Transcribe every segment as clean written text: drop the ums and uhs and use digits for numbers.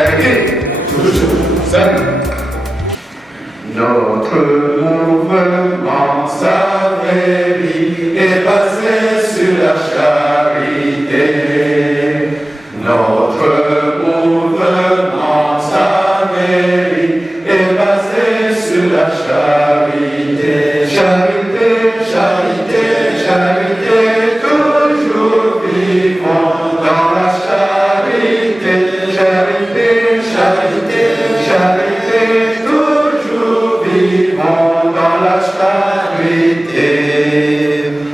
charité, salut. Notre mouvement s'avérit est basé sur la charité. Notre mouvement s'avérit est basé sur la charité. Charité, charité, charité, toujours vivons dans la charité. Charité, charité, charité, toujours vivons dans la charité.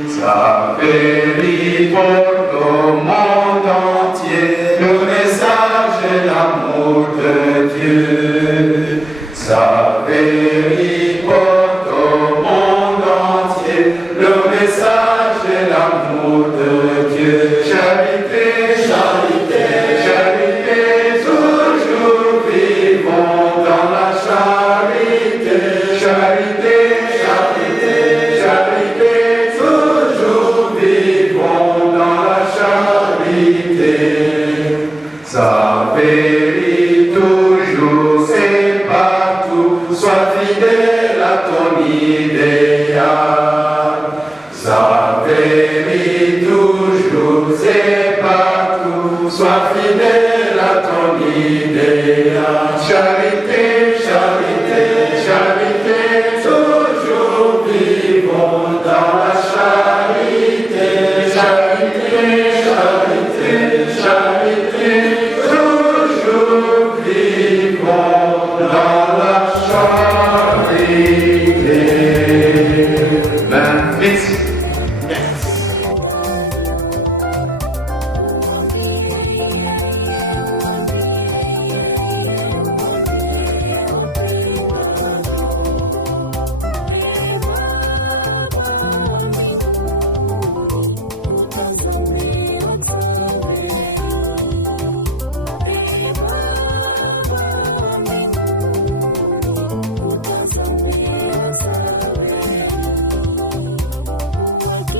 S'avérit pour le monde entier le message et l'amour de Dieu. S'avérit pour le monde entier le message et l'amour de Dieu. Charité, charité, charité, toujours vivons dans la charité. Charité, charité, charité, toujours vivons dans la charité. S'avérit toujours, c'est partout, sois fidèle à ton idéal. S'avérit toujours, c'est partout, sois fidèle à ton idéal. Charité, charité, charité, toujours vivons dans la charité. Charité, charité, charité, toujours vivons dans la charité. Memphis.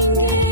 Thank you.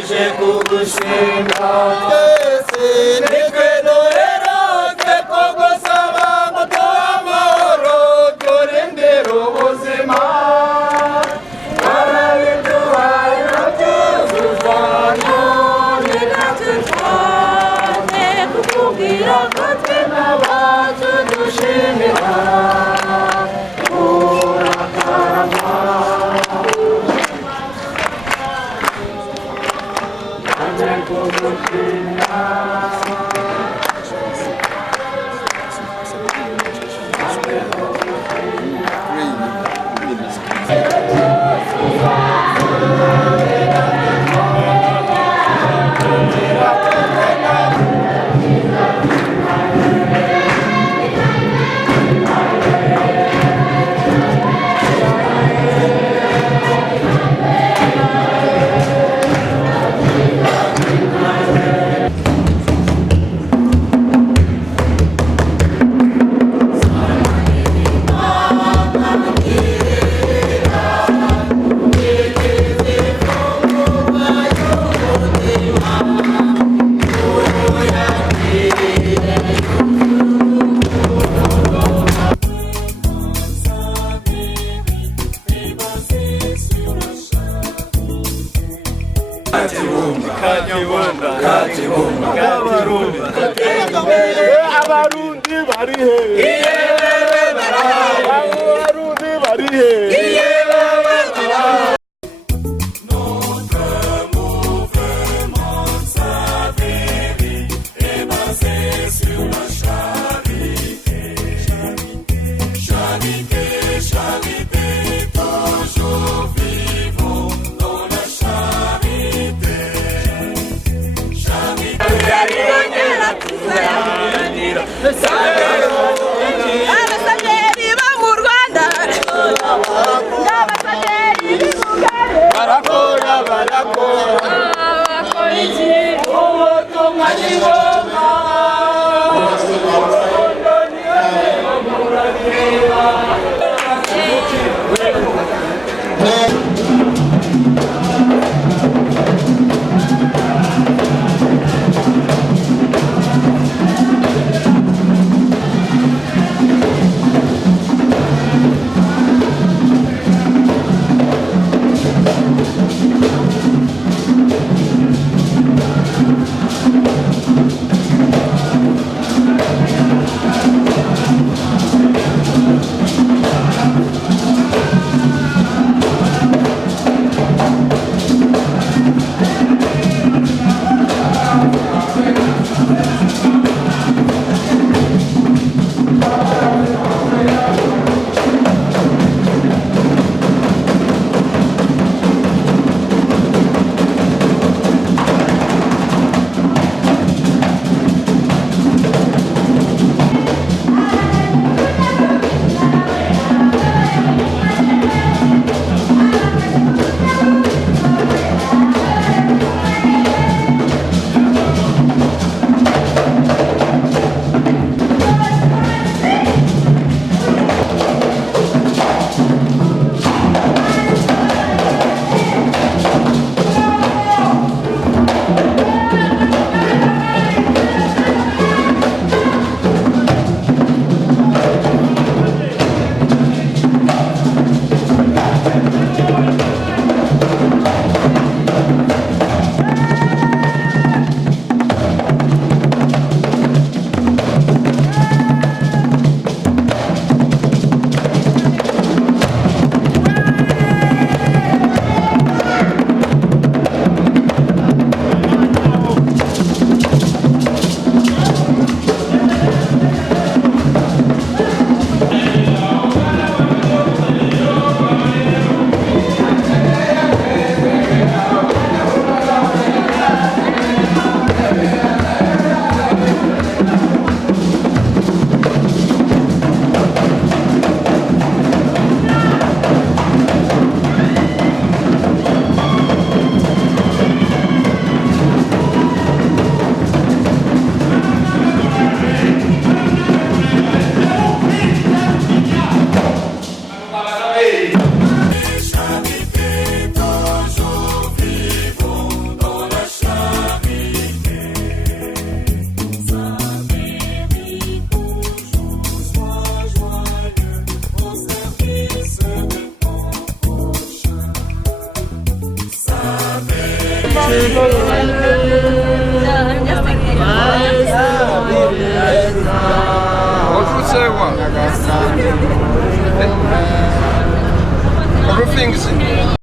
tuje kugusenga twese nitwe duherutse kugusaba ngo duhe amahoro turindire ubuzima warabiduhaye urabyuzuza none natwe twaje kukubwira ko twe n'abacu dushimira urakarama abarundi bari he abarundi bari he abasaderi bo mu Rwanda n'abasaderi b'i Bugande barakora bakora iki ubutumwa ni ngombwa What would say what? Everything's